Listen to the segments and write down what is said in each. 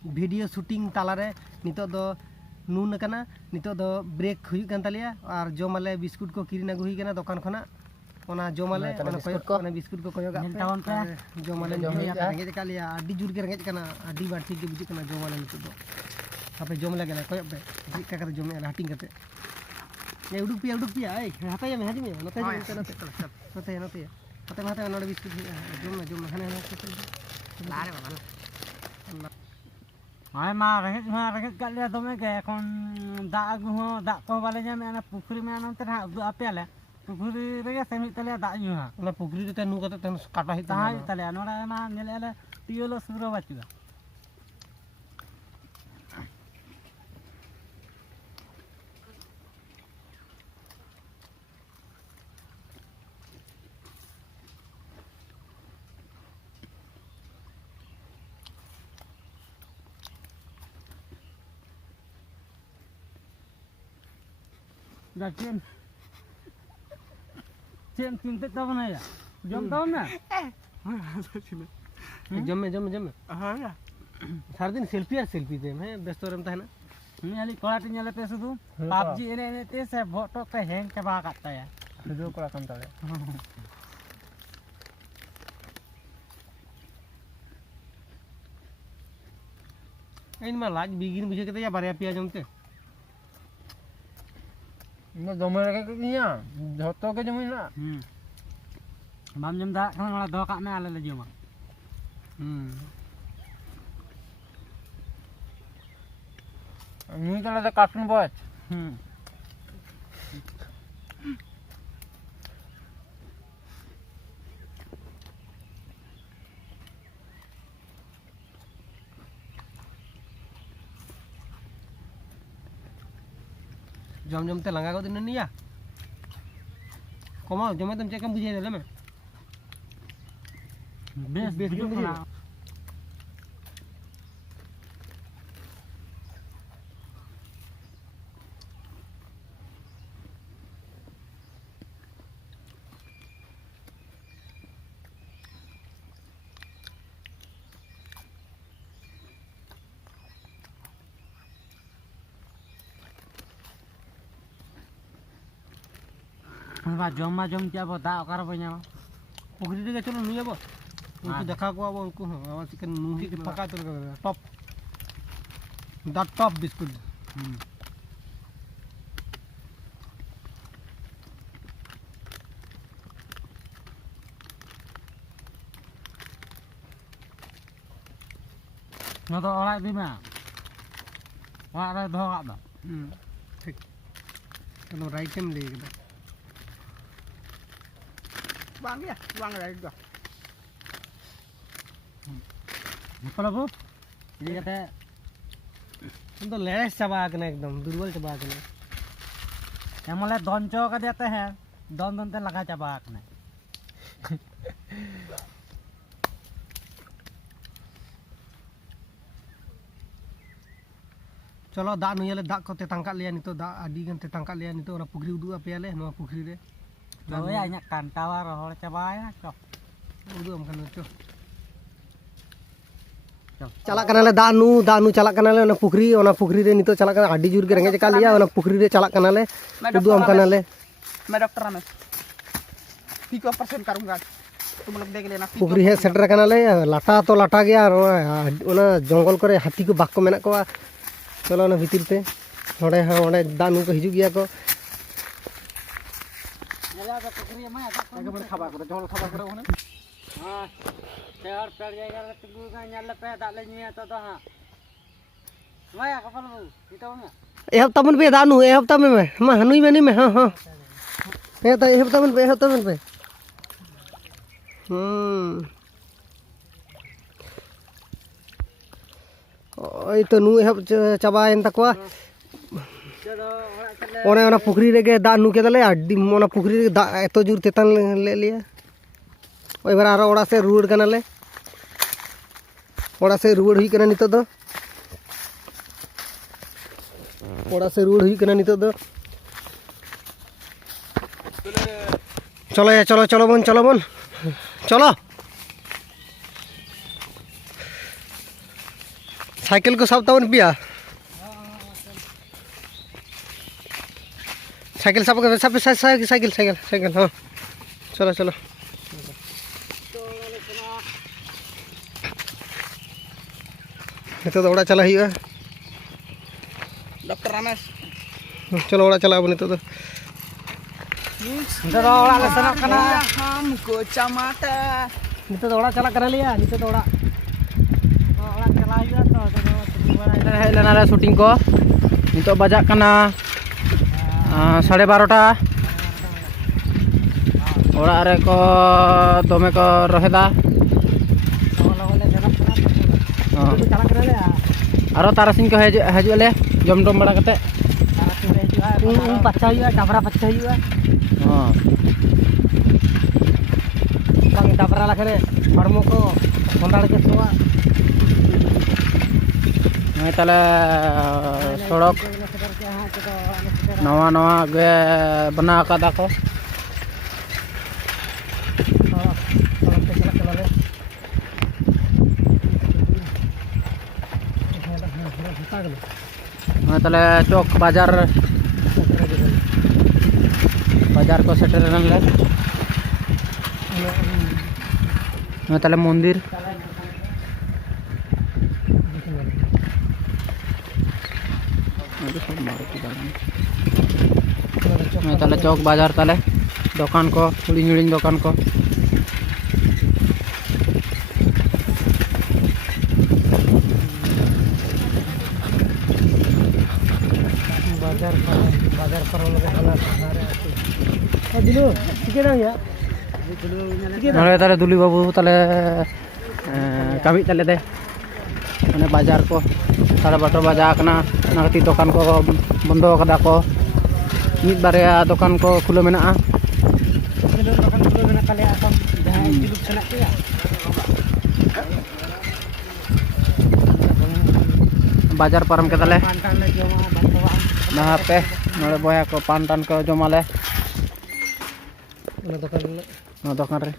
Video shooting तालारे नितो दो नून कना नितो दो ब्रेक हुई कान तालिया और जोमाले बिस्कुट को किरिन अगु हुई कना दुकान खना ओना जोमाले ओना बिस्कुट को कोयोगा पे जोमाले रेंगे कालिया आडी जुर के रेंगे कना आडी बाठी के बुझी कना जोमाले नितो दो आपे जोम लागेला कोय पे जिका करे जोमे हाटिंग करते ये उडुक पिया ए हाताय में हाजी में नते माते नोडे बिस्कुट जोम हाने लारे बाबा हाय मा रहे कालिया दमे के एखन दा अगु हो दा को बाले जामे ना पुखरी में नंतर हा उदु आपेले पुखरी रे सेन तले दा न्यू हा ओना पुखरी रे नु कते तन काटा ही तले नोडा मा नेले टियोलो सुरो बाचुगा Gajian, cian pintu tahu na ya, jam tahu na? जम में हाँ ना सारा दिन सेल्फी दे मैं व्यस्त रहता है ना ini ali kola tinggal pe sudu PUBG ini te se foto pe hang coba kata ya video Cola kan tale इन में लाज बिगिन बुझे के या बारे पिया जमते ini domel ke niya joto ke jemu na bam jam da kan ngala do kak me ala le jema ini kalau ada cartoon bot जम ते लंगा को दिन नहीं या कमाओ जमे तुम चेक बुझे देले में बेस बुझे जमा जम क्या बता ओकर ब냐 पुखरी रे चलो नुया बो उनको देखा को अब उनको हां चिकन नुही के पका तो top the top biscuit nó to lại đi mà qua đây thô gặp đó ठीक चलो राइट टाइम ले गया bang ya bang lagi gua apa lah bu jadi kata itu leres coba kena एकदम दुर्बल coba kena yang mulai donco ka dia teh don te laga coba kena चलो दा नुयाले दा को ते tangkap लिया नितो दा आदि गन ते tangkap लिया नितो ओना पुखरी उदु आपे ले नो पुखरी रे Lalu ya nyak kantawar rohol coba ya cok udu am kan cok chalak kanale da nu chalak kanale ona Pukhri रे नितो chalak kana adi jur ke renge jeka liya ona Pukhri रे chalak kanale udu am kanale मैं doctor Ramesh 50% करूंगा तुम लोग देख लेना पुखरी है सेटर kanale lata तो lata गया ओना जंगल करे हाथी को बाग को मेना को चलो ओना भीतर ते ओडे हां ओडे दा नु को हिजु गया को आगे बन खबर करो जहल खबर करो होने हां तेर पेड़ जाएगा तंगू का nyal पे दाले नी तो हां माया कपल बु itu enggak ए हफ्ता मन पे दानु ए हफ्ता में मा हनुई में नहीं में हां ए हफ्ता मन पे ओई तो नु एहब चाबायन तकवा ओने ओना पुखरी रे दा नु के दले अड्डी ओना पुखरी रे दा एतो जुर तेतन ले लिया ओई बार आरो ओड़ा से रुड़ कनाले ओड़ा से रुड़ हुई कना नितो दो ओड़ा से रुड़ हुई कना नितो दो चलो या चलो बन चलो साइकिल को सब तावन पिया साइकिल सब सब साइकिल साइकिल साइकिल हाँ चलो चलो नितो ओड़ा चला हुआ डॉक्टर रमेश चलो ओड़ा चला नितो ओड़ा ले सेनोग कना हमको चमाटा नितो ओड़ा चला कना लिया नितो ओड़ा चला हुआ तो हेज लेना रे शूटिंग को नितो बजाक कना 12:30 ओड़ा रे को दमे को रहेदा आरो तारासिंह को हजू ले जम डम बड़ा कते पच्चा हुआ डाबरा पच्चा हुआ हां बang डाबरा लखरे हरमो को बंदाड़ के सोआ मैं तले सड़क नवा नवा गे बना कादा को तले चौक बाजार को सेटर तले मंदिर तले चौक बाजार तले दुकान को हुड़ी हुड़ी दुकान को बाजार पर दिलू ठीक है या नरे ताले दुली बाबू ताले कमी ताले दे माने बाजार को सारा बाटो बाजा कना नागती दुकान को बंदो कदा को मिद बारे दुकान को खुलो मेना दुकान खुलो मेना काले आसम जहां जुलुक सना के बाजार परम के ताले ना पे नरे बोया को पान को जमाले ना दुकान रे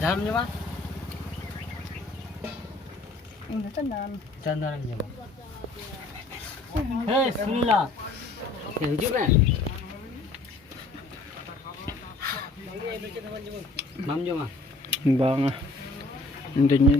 Jangan nyoba. ini tenang Jangan nyoba. Hei, Sunila. Hijau kan? Mam nyoba. Bang. Intinya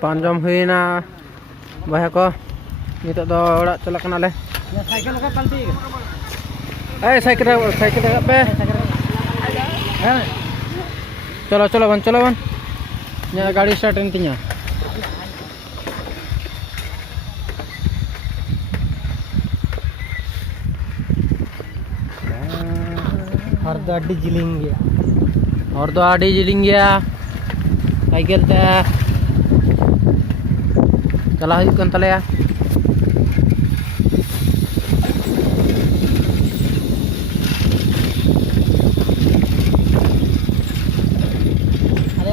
panjam huina bahaya ko nito do ora chala kana le ya cycle ka palti cycle ka pe chalo ban ya गाड़ी start इंतिnya और दो अड्डी जिलिंग गया cycle ते चला हुई कन तले अरे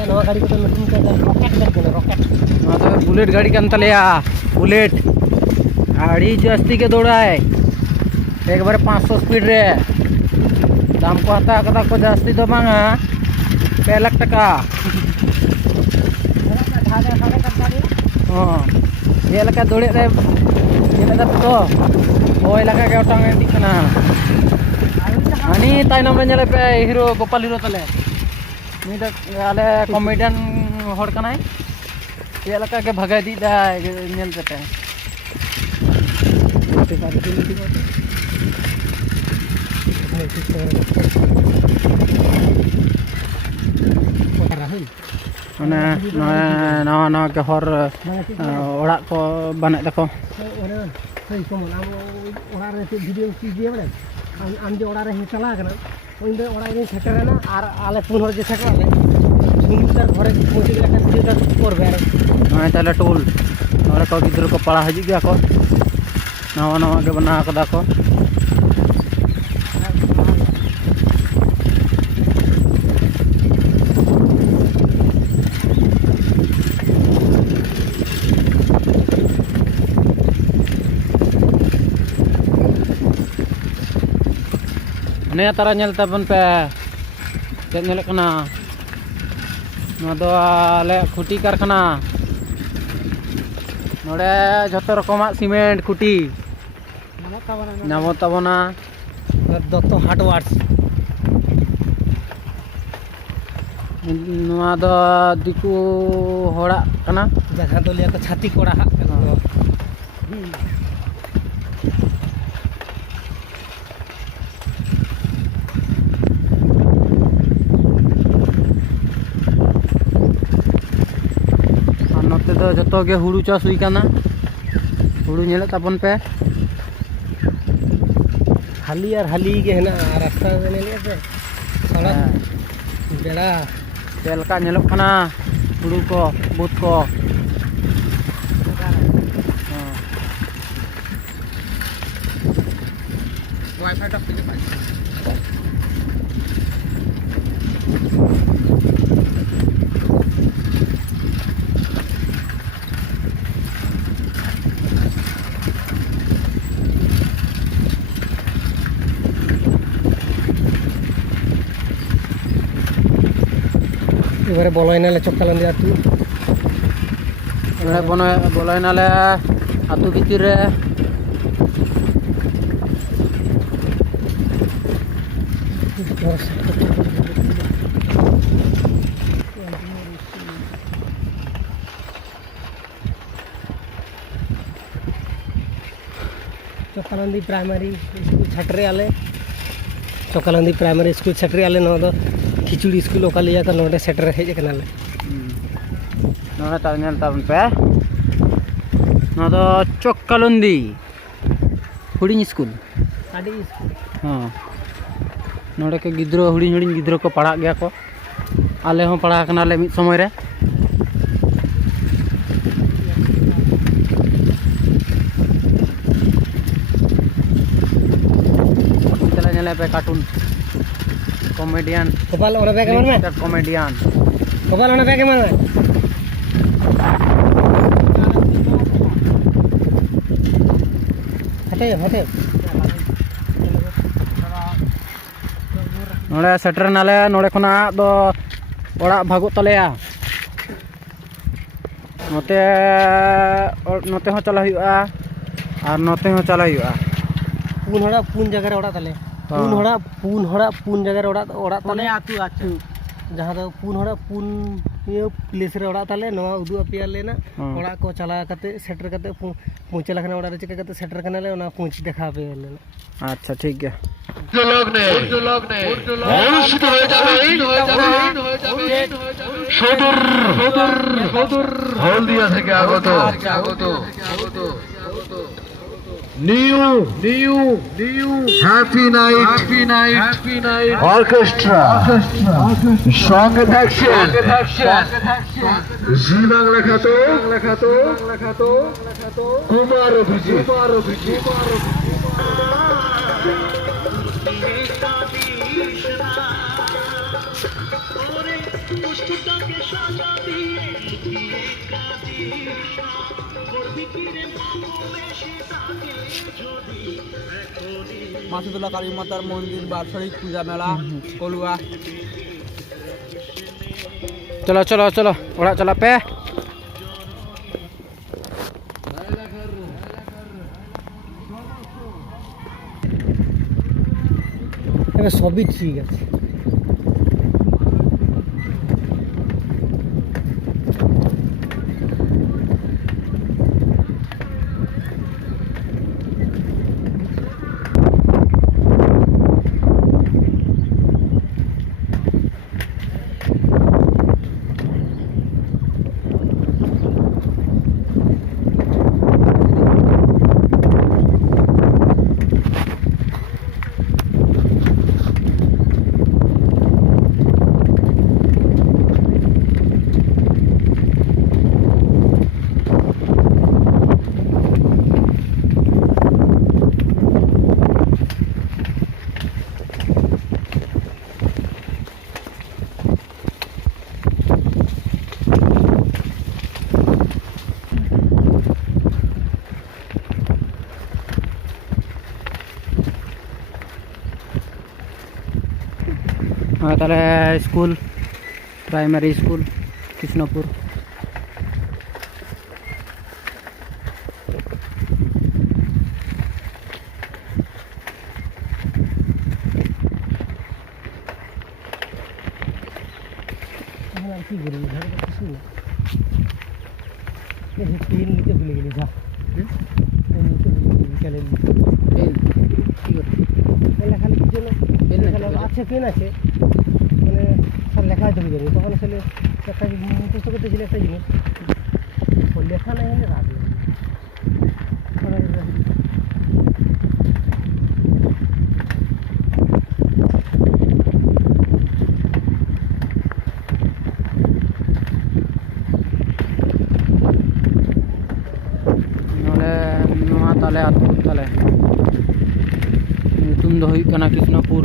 नवा गाड़ी को तो मशीन का रॉकेट हाँ तो बुलेट गाड़ी कन तले बुलेट गाड़ी जास्ती के दौड़ा है एक बार 500 स्पीड रे दाम को हता कदा को जास्ती तो मांगा 2 लाख टका हाँ ये लगा दौड़े रे ये लगा तो ओय लगा के ओटांग एंटी कना अनि ताइनम रे नेले पे हीरो गोपाल हीरो तले नी द आले कॉमेडियन हर कनाय ᱪᱮᱫ ᱞᱮᱠᱟ ᱜᱮ ᱵᱷᱟᱜᱟᱭ ᱤᱫᱤᱭᱮᱫᱟᱭ ᱧᱮᱞ ᱠᱟᱛᱮ ᱢᱟᱱᱮ ᱱᱟᱣᱟ ᱱᱟᱣᱟ ᱜᱮ ᱦᱚᱨ ᱚᱲᱟᱜ ᱠᱚ ᱵᱟᱱᱟᱜ ᱫᱟᱠᱚ ᱚᱲᱟᱜ ᱨᱮ ᱪᱮᱫ ᱵᱷᱤᱰᱤᱭᱳ ᱤᱭᱟᱹ ᱵᱟᱲᱟᱭ ᱟᱢ ᱡᱮ ᱚᱲᱟᱜ ᱨᱮ ᱪᱟᱞᱟᱣ ᱠᱟᱱᱟ ᱤᱧ ᱫᱚ ᱚᱲᱟᱜ ᱨᱤᱧ ᱥᱮᱴᱮᱨᱮᱱᱟ ᱟᱨ ᱟᱞᱮ 4 ᱦᱚᱲ ᱡᱮ ᱥᱮᱴᱮᱨᱟᱞᱮ ᱥᱩᱱᱤᱛᱟর ঘরে পৌঁছে গেলে একটা ভিডিওটা করবে আর ᱱᱚᱜᱼᱚᱭ ᱛᱟᱦᱞᱮ ᱴᱩᱞ ᱱᱚᱰᱮ ᱠᱚ ᱜᱤᱫᱽᱨᱟᱹ ᱠᱚ ᱯᱟᱲᱦᱟᱣ ᱦᱤᱡᱩᱜ ᱜᱮᱭᱟ ᱠᱚ ᱱᱟᱣᱟ ᱱᱟᱣᱟ ᱜᱮ ᱵᱮᱱᱟᱣ ᱠᱟᱫᱟ ᱠᱚ ᱱᱤᱭᱟᱹ ᱛᱟᱨᱟ ᱧᱮᱞ ᱛᱟᱵᱚᱱ ᱯᱮ ᱪᱮᱫ ᱧᱮᱞᱚᱜ ᱠᱟᱱᱟ ᱱᱚᱣᱟ ᱫᱚ ᱟᱞᱮᱭᱟᱜ ᱠᱷᱩᱴᱤ ᱠᱟᱨᱠᱷᱟᱱᱟ ᱱᱚᱰᱮ ᱡᱷᱚᱛᱚ ᱨᱚᱠᱚᱢᱟᱜ ᱥᱤᱢᱮᱱᱴ ᱠᱷᱩᱴᱤ ᱧᱟᱢᱚᱜ ᱛᱟᱵᱚᱱᱟ দত্ত হার্ডওয়ার্স ᱱᱚᱣᱟ ᱫᱚ ᱫᱤᱠᱩ ᱦᱚᱲᱟᱜ ᱠᱟᱱᱟ ᱡᱟᱦᱟᱸ ᱫᱚ ᱞᱟᱹᱭᱟ ᱠᱚ ᱪᱷᱟᱹᱛᱤᱠ ᱠᱚᱲᱟ ᱦᱟᱜ ᱠᱟᱱᱟ ᱱᱚᱛᱮ ᱫᱚ ᱡᱚᱛᱚ ᱜᱮ ᱦᱩᱲᱩ ᱪᱟᱥ ᱦᱩᱭ ᱠᱟᱱᱟ ᱦᱩᱲᱩ ᱧᱮᱞᱮᱫ ᱛᱟᱵᱚᱱ ᱯᱮ हाली और हाली के है ना रास्ता में ले से सड़क बेड़ा ᱪᱮᱫ ᱞᱮᱠᱟ ᱧᱮᱞᱚᱜ ᱠᱟᱱᱟ ᱦᱩᱲᱩ ᱠᱚ ᱵᱩᱫ ᱠᱚ वाईफाई टा फिर पाई এবারে বলাইনালে চক্কালান্দি আতু এবারে বলাইনালে আতু ভিতর রে चौकालंदी प्राइमरी स्कूल छटरे आले चौकालंदी प्राइमरी स्कूल छटरे आले नो दो खिचड़ी स्कूल ओका लिया का नोडे सेटर हेज कनाले नोडे ता नेल ताबन पे नो दो चौकालंदी हुडिंग स्कूल आडी स्कूल हां नोडे के गिद्रो हुडिंग गिद्रो को पढ़ा गया को आले हो पढ़ा कनाले मिद समय रे पे कार्टून कॉमेडियन गोपाल ओने बैग मन में कॉमेडियन गोपाल ओने बैग मन में हटे हटे नोडे सेटर नाले नोडे खना दो ओड़ा भागो तलेया नोते नोते हो चला हुआ और नोते हो चला हुआ पुन जगह रे ओड़ा तले पुन जगह रे ओड़ा तले आतु आछु जहां दो पुन ये प्लेस रे ओड़ा तले नवा उदु अपिया लेना ओड़ा को चला कते सेटर कते पहुंचे लखना ओड़ा रे चिका कते सेटर कनाले ओना पहुंच देखा पे लेना अच्छा ठीक है जो लोग ने शुरू हो जावे সদর হলদিয়া থেকে আগত নিউ হ্যাপি নাইট অর্কেস্ট্রা সঙ্গে থাকছেন জি বাংলা খ্যাত কুমার অভিজিৎ मासुदुल्लाह काली मातार मंदिर बार्षिक पूजा मेला कलुआ चलो चलो चलो ओड़ा चला पे सभी ठीक है ताले स्कूल प्राइमरी स्कूल कृष्णपुर तीन नीचे भूल गई जा चले খালি কি জন্য আছে পেন আছে মানে সব লেখা জমি যাবে তখন আসলে একটা মুখস্থ করতে ছিল একটা জিনিস ওই লেখা নাই হলে রাখবে ताले आतु ताले तुम दो हुई कना कृष्णपुर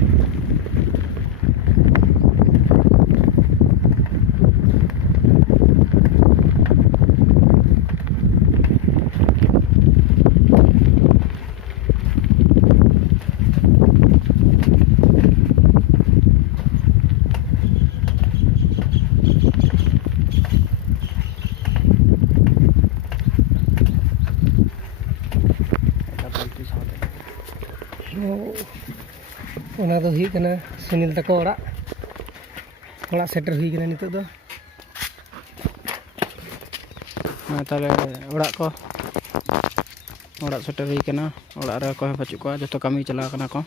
ओना दो हुई कना सुनील तको ओड़ा सेटर हुई कना नितो दो ताले ओड़ा को ओड़ा सेटर हुई कना ओड़ा रे को बच्चू को जो तो कमी चला कना को